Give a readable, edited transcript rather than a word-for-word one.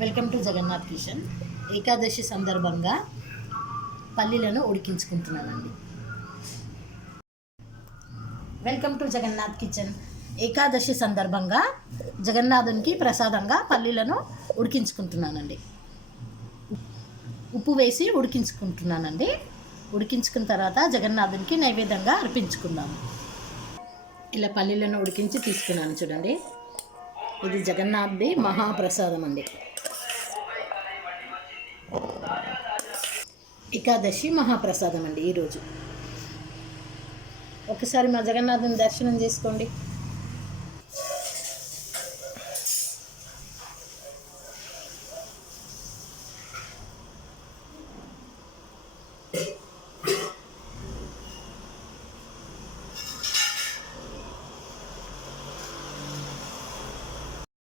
Welcome to Jagannath kitchen. Ekadashi సందర్భంగా పల్లీలను ఉడికించుకుంటున్నానండి. Welcome to Jagannath kitchen. Ekadashi సందర్భంగా జగన్నాథునికి ప్రసాదంగా పల్లీలను ఉడికించుకుంటున్నానండి. ఉప్పు వేసి ఉడికించుకుంటున్నానండి. ఉడికించుకున్న తర్వాత జగన్నాథునికి నైవేద్యంగా అర్పించుకుందాము. ఇలా పల్లీలను ఉడికించి తీసుకున్నాను చూడండి. ఇది జగన్నాథ్ది మహాప్రసాదం అండి. ఏకాదశి మహాప్రసాదం అండి ఈరోజు. ఒకసారి మా జగన్నాథుని దర్శనం చేసుకోండి.